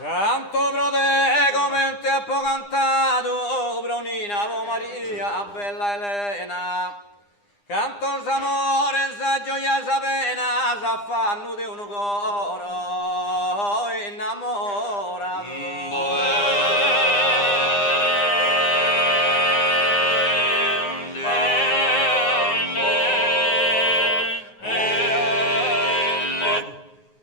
Canto prode come un tempo cantato, Bronina, Maria, bella Elena. Canto s'amore, sa gioia, sa pena, sa fanno di un coro innamorato.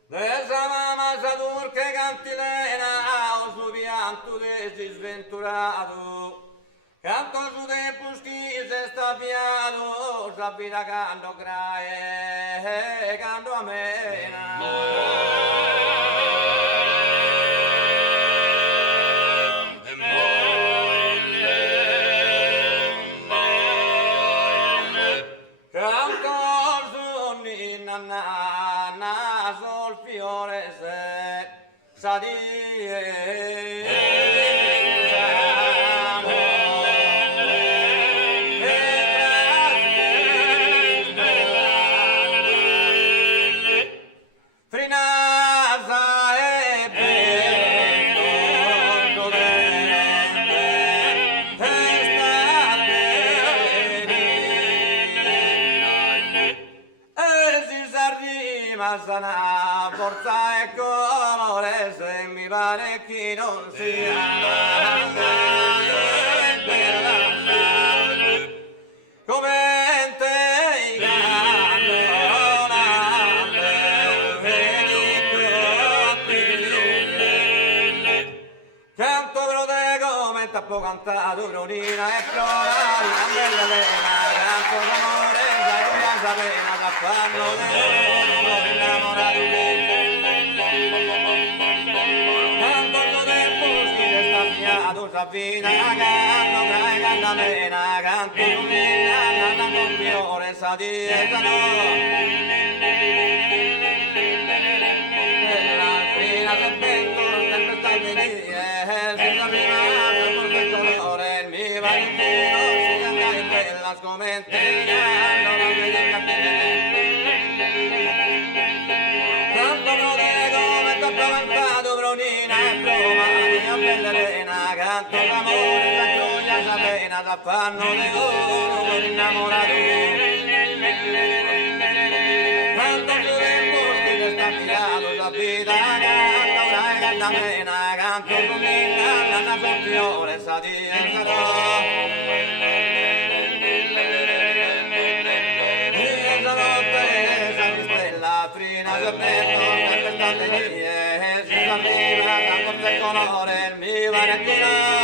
Desa mamma sa turche cantilena, o su pianto desi sventurato. Canto su tempo schise sta fiato, sa vita canto grae, canto amena. Canto su ninna nanna, sol fiore se sa Trinasa e bello sana forza e colore se mi pare che non sia come te canto protego me tappo cantato Bronina e Flora la bella Elena canto d'amore sa pena da fanno innamorati canto del boschi che sta fiato Sabina canto crai canta mena canto lumina nana con fiore sa dietano la fina se vento sempre sta di se la prima por quel colore mi va in meno si canta in bella scomentina non la vedi canto protego me t'ho cantato Bronina e Roma mia bella Elena canto l'amore la gioia la pena da fanno di loro per innamorati canto su dei boschi che sta tirato la vita canto dai canta mena canto lumina nana sul fiore sa di frina serpento per quest'altre vie si arriva a forza il colore il mio valentino